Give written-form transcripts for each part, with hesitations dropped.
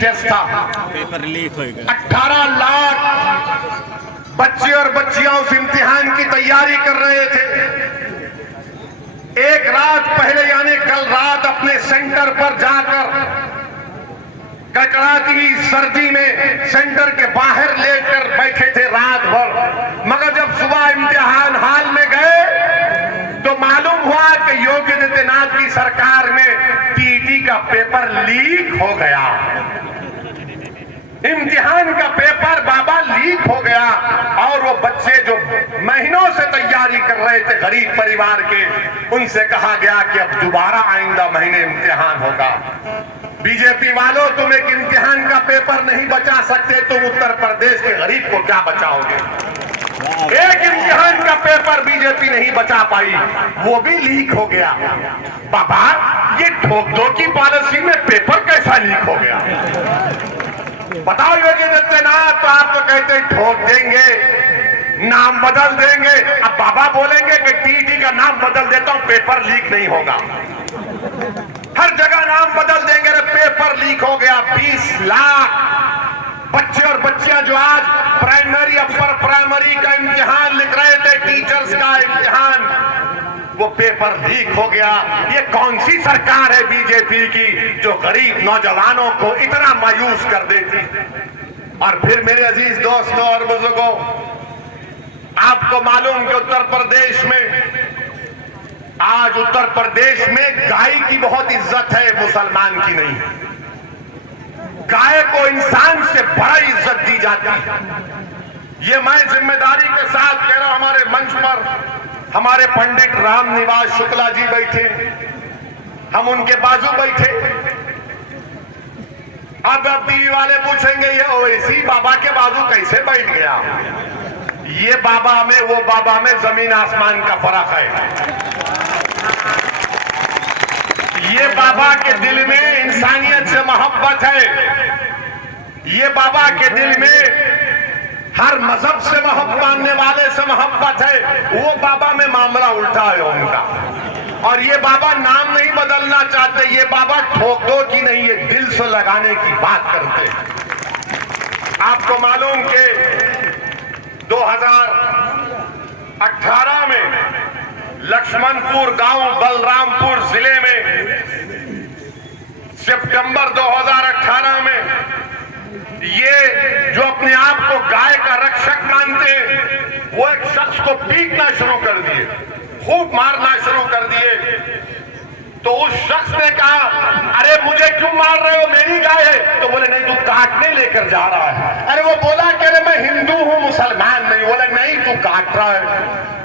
Test था, paper leak हो गया। 18 लाख बच्चे और बच्चियां उस इम्तिहान की तैयारी कर रहे थे। एक रात पहले यानी कल रात अपने सेंटर पर जाकर कड़कड़ाती सर्दी में सेंटर के बाहर लेकर बैठे थे रात भर, मगर जब सुबह इम्तिहान हाल में गए तो मालूम हुआ कि योगी आदित्यनाथ की सरकार में टीईटी का पेपर लीक हो गया। इम्तिहान का पेपर बाबा लीक हो गया और वो बच्चे जो महीनों से तैयारी कर रहे थे गरीब परिवार के, उनसे कहा गया कि अब दोबारा आइंदा महीने इम्तिहान होगा। बीजेपी वालों, तुम एक इम्तिहान का पेपर नहीं बचा सकते, तुम उत्तर प्रदेश के गरीब को क्या बचाओगे? एक इम्तिहान का पेपर बीजेपी नहीं बचा पाई, वो भी लीक हो गया। बाबा, ये ठोक दो की पॉलिसी में पेपर कैसा लीक हो गया? बताओ योगी आदित्यनाथ, तो आप तो कहते ठोक देंगे, नाम बदल देंगे। अब बाबा बोलेंगे कि टीईटी का नाम बदल देता हूं, पेपर लीक नहीं होगा। हर जगह नाम बदल देंगे, पेपर लीक हो गया। 20 लाख बच्चे और बच्चियां जो आज प्राइमरी अपर प्राइमरी का इम्तिहान लिख रहे थे, टीचर्स का इम्तिहान, वो पेपर लीक हो गया। ये कौन सी सरकार है बीजेपी की जो गरीब नौजवानों को इतना मायूस कर देती? और फिर मेरे अजीज दोस्तों और बुजुर्गों, आपको मालूम कि उत्तर प्रदेश में आज उत्तर प्रदेश में गाय की बहुत इज्जत है, मुसलमान की नहीं। गाय को इंसान से बड़ा इज्जत दी जाती है। ये मैं जिम्मेदारी के साथ कह रहा हूं। हमारे मंच पर हमारे पंडित राम निवास शुक्ला जी बैठे, हम उनके बाजू बैठे। अब टीवी वाले पूछेंगे ये ओवैसी बाबा के बाजू कैसे बैठ गया? ये बाबा में वो बाबा में जमीन आसमान का फर्क है। ये बाबा के दिल में इंसानियत से मोहब्बत है। ये बाबा के दिल में हर मजहब से मानने वाले से मोहब्बत है। वो बाबा में मामला उल्टा है उनका। और ये बाबा नाम नहीं बदलना चाहते, ये बाबा ठोक दो की नहीं, ये दिल से लगाने की बात करते हैं। आपको मालूम कि 2018 में लक्ष्मणपुर गांव बलरामपुर जिले में सितंबर 2018 में ये जो अपने आप को गाय का रक्षक मानते हैं, वो एक शख्स को पीटना शुरू कर दिए, खूब मारना शुरू कर दिए। तो उस शख्स ने कहा, अरे मुझे क्यों मार रहे हो, मेरी गाय है। तो बोले नहीं, तू काटने लेकर जा रहा है। अरे वो बोला कि अरे मैं हिंदू हूं, मुसलमान नहीं। बोले नहीं, तू काट रहा है।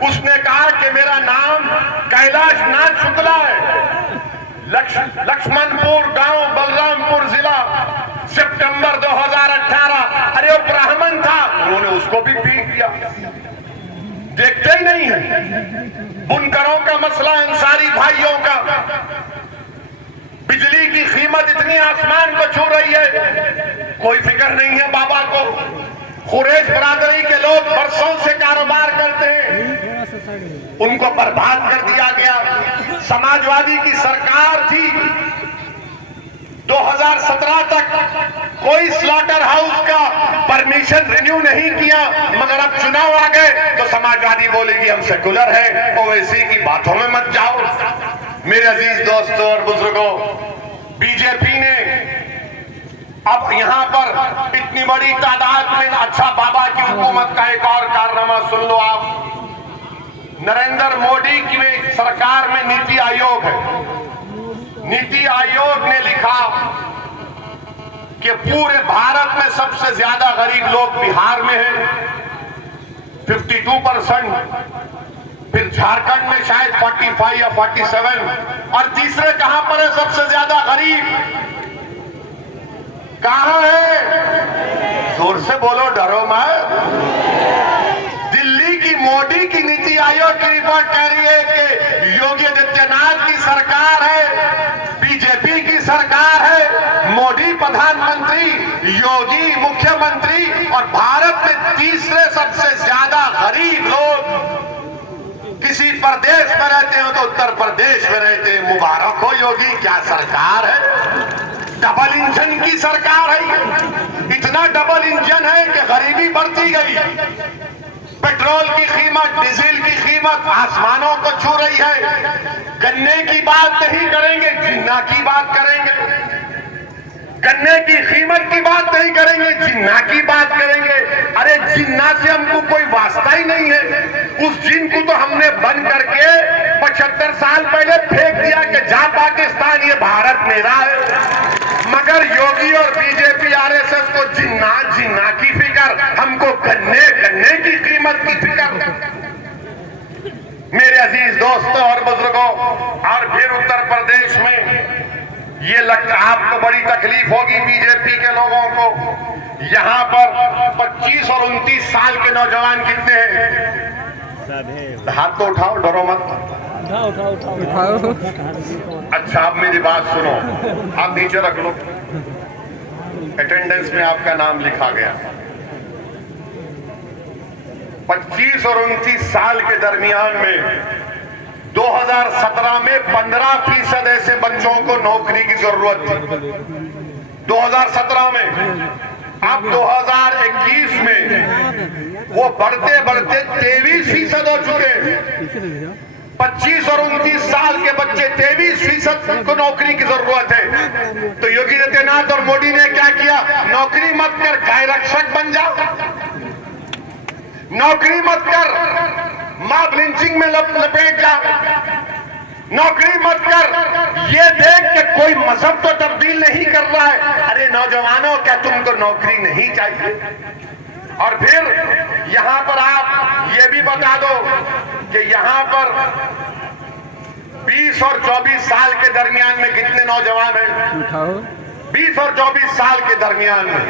उसने कहा कि मेरा नाम कैलाश नाथ शुक्ला है, लक्ष्मणपुर गांव बलरामपुर जिला, सितंबर 2018। अरे वो ब्राह्मण था, उन्होंने उसको भी पीट दिया। देखते ही नहीं है बुनकरों का मसला, अंसारी भाइयों का। बिजली की कीमत इतनी आसमान को छू रही है, कोई फिक्र नहीं है बाबा को। कुरैश बरादरी के लोग बरसों से कारोबार करते हैं, उनको बर्बाद कर दिया गया। समाजवादी की सरकार थी, 2017 तक कोई स्लॉटर हाउस का परमिशन रिन्यू नहीं किया, मगर अब चुनाव आ गए तो समाजवादी बोलेगी हम सेकुलर है, ओवैसी की बातों में मत जाओ। मेरे अजीज दोस्तों और बुजुर्गों, बीजेपी ने अब यहां पर इतनी बड़ी तादाद में, अच्छा बाबा की हुकूमत का एक और कारनामा सुन लो आप। नरेंद्र मोदी की सरकार में नीति आयोग है। नीति आयोग ने लिखा कि पूरे भारत में सबसे ज्यादा गरीब लोग बिहार में हैं, 52%, फिर झारखंड में शायद 45 या 47, और तीसरे कहां पर है सबसे ज्यादा गरीब? कहां है? जोर से बोलो, डरो मत। दिल्ली की मोदी की नीति आयोग की रिपोर्ट कह रही है कि योगी आदित्यनाथ की सरकार है, बीजेपी की सरकार है, मोदी प्रधानमंत्री, योगी मुख्यमंत्री, और भारत में तीसरे सबसे ज्यादा गरीब लोग किसी प्रदेश में रहते हो तो उत्तर प्रदेश में रहते हैं। मुबारक हो योगी, क्या सरकार है। डबल इंजन की सरकार है। इतना डबल इंजन है कि गरीबी बढ़ती गई, पेट्रोल की कीमत, डीजल की कीमत आसमानों को छू रही है। गन्ने की बात नहीं करेंगे, जिन्ना की बात करेंगे। गन्ने की कीमत की बात नहीं करेंगे, जिन्ना की बात करेंगे। अरे जिन्ना से हमको कोई वास्ता ही नहीं है। उस जिन को तो हमने बंद करके 75 साल पहले फेंक दिया कि जा पाकिस्तान, ये भारत मेरा है। मगर योगी और बीजेपी आरएसएस को जिन्ना जिन्ना की फिक्र, हमको गन्ने की कीमत की फिक्र। मेरे अजीज दोस्तों और बुजुर्गों, और फिर उत्तर प्रदेश में ये लगता आपको बड़ी तकलीफ होगी बीजेपी के लोगों को। यहाँ पर 25 और 29 साल के नौजवान कितने हैं? हाथ तो उठाओ, डरो मत। उठाओ। अच्छा, आप मेरी बात सुनो, आप नीचे रख लो। अटेंडेंस में आपका नाम लिखा गया। 25 और 29 साल के दरमियान में 2017 में 15% ऐसे बच्चों को नौकरी की जरूरत थी 2017 में। अब 2021 में वो बढ़ते बढ़ते 23% हो चुके। 25 और 29 साल के बच्चे 23% को नौकरी की जरूरत है। तो योगी आदित्यनाथ और मोदी ने क्या किया? नौकरी मत कर, गाय रक्षक बन जा। नौकरी मत कर, मॉब लिंचिंग में लपेट जा। नौकरी मत कर, ये देख के कोई मजहब तो तब्दील नहीं कर रहा है। अरे नौजवानों, क्या तुमको नौकरी नहीं चाहिए? और फिर यहां पर आप ये भी बता दो कि यहां पर 20 और 24 साल के दरमियान में कितने नौजवान हैं? 20 और 24 साल के दरमियान में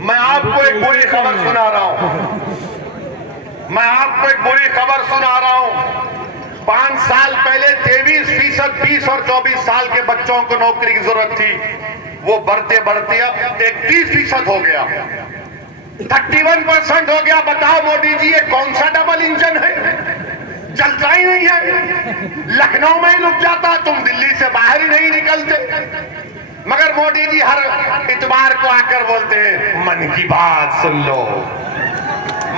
मैं आपको एक बुरी खबर सुना रहा हूं। मैं आपको एक बुरी खबर सुना रहा हूं। 5 साल पहले 23%, 20 और 24 साल के बच्चों को नौकरी की जरूरत थी। वो बढ़ते बढ़ते अब 31% हो गया, 31% हो गया। बताओ मोदी जी, ये कौन सा डबल इंजन है? चलता ही नहीं है। लखनऊ में ही रुक जाता, तुम दिल्ली से बाहर ही नहीं निकलते। मगर मोदी जी हर इतवार को आकर बोलते हैं, मन की बात सुन लो।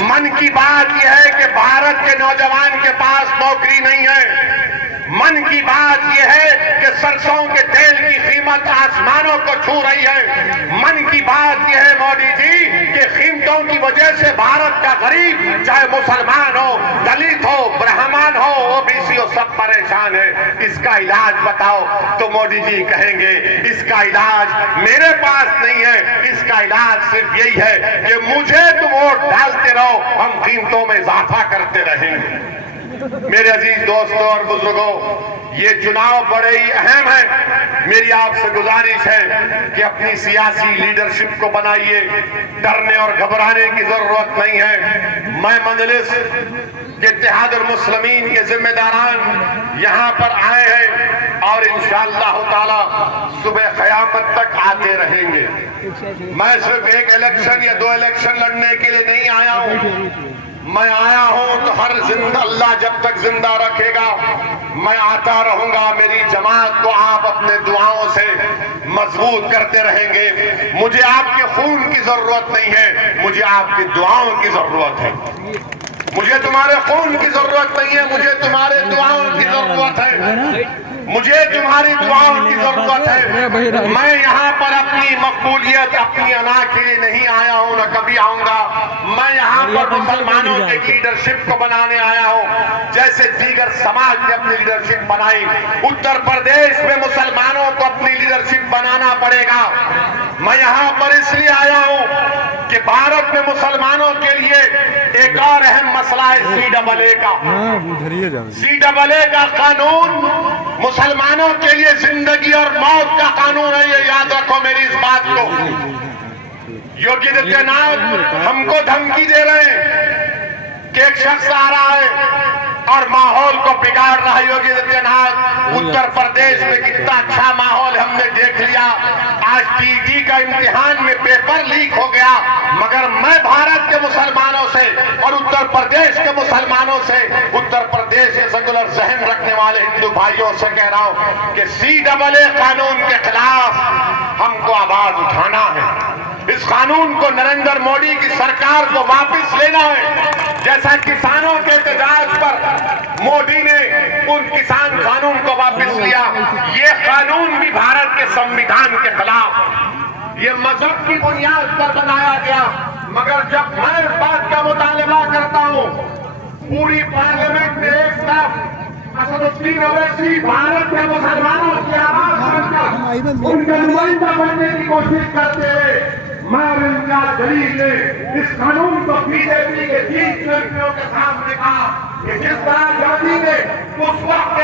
मन की बात यह है कि भारत के नौजवान के पास नौकरी नहीं है। मन की बात यह है कि सरसों के तेल की कीमत आसमानों को छू रही है। मन की बात यह है मोदी जी कि कीमतों की वजह से भारत का गरीब, चाहे मुसलमान हो, दलित हो, ब्राह्मण हो, ओबीसी हो, सब परेशान है। इसका इलाज बताओ। तो मोदी जी कहेंगे, इसका इलाज मेरे पास नहीं है। इसका इलाज सिर्फ यही है कि मुझे तुम वोट डालते रहो, हम कीमतों में इजाफा करते रहेंगे। मेरे अजीज दोस्तों और बुजुर्गों, ये चुनाव बड़े ही अहम है। मेरी आपसे गुजारिश है कि अपनी सियासी लीडरशिप को बनाइए। डरने और घबराने की जरूरत नहीं है। मैं मजलिस के इत्तेहादुल मुस्लिमीन के जिम्मेदारान यहाँ पर आए हैं और इंशाअल्लाह ताला सुबह क़यामत तक आते रहेंगे। मैं सिर्फ एक इलेक्शन या 2 इलेक्शन लड़ने के लिए नहीं आया हूँ। मैं आया हूं तो हर जिंदा, अल्लाह जब तक जिंदा रखेगा मैं आता रहूंगा। मेरी जमात को आप अपने दुआओं से मजबूत करते रहेंगे। मुझे आपके खून की जरूरत नहीं है, मुझे आपकी दुआओं की जरूरत है। मुझे तुम्हारे खून की जरूरत नहीं है, मुझे तुम्हारे दुआओं की जरूरत है। मुझे तुम्हारी दुआओं की जरूरत है। मैं यहाँ पर अपनी मकबूलियत, अपनी अना के लिए नहीं आया हूँ, न कभी आऊंगा। मैं यहाँ पर मुसलमानों के लीडरशिप को बनाने आया हूँ, जैसे दीगर समाज ने अपनी लीडरशिप बनाई। उत्तर प्रदेश में मुसलमानों को अपनी लीडरशिप बनाना पड़ेगा। मैं यहाँ पर इसलिए आया हूँ कि भारत में मुसलमानों के लिए एक और अहम मसला है CAA का। CAA का कानून मुसलमानों के लिए जिंदगी और मौत का कानून है। ये याद रखो मेरी इस बात को। योगी आदित्यनाथ हमको धमकी दे रहे हैं कि एक शख्स आ रहा है और माहौल को बिगाड़ रहा है योगी आदित्यनाथ। उत्तर प्रदेश में कितना अच्छा माहौल हमने देख लिया। आज पीजी का इम्तिहान में पेपर लीक हो गया, मगर मैं भारत के मुसलमानों से और उत्तर प्रदेश के मुसलमानों से, उत्तर प्रदेश के सेकुलर जहन रखने वाले हिंदू भाइयों से कह रहा हूं कि CAA कानून के खिलाफ हमको आवाज उठाना है। इस कानून को नरेंद्र मोदी की सरकार को वापस लेना है। जैसा किसानों के एहतजाज पर मोदी ने उन किसान कानून को वापस लिया, ये कानून भी भारत के संविधान के खिलाफ, ये मजहब की बुनियाद पर बनाया गया। मगर जब मैं इस बात का मुतालबा करता हूं, पूरी पार्लियामेंट में एक तरफ असदुद्दीन ओवैसी भारत के मुसलमानों की आवाज सुनकर उनके नुमाइंदा बनने की कोशिश करते हुए मैं इम्तियाज जलील ने इस कानून को बीजेपी के 30 मंत्रियों के सामने कहा कि जिस तरह गांधी ने उस वक्त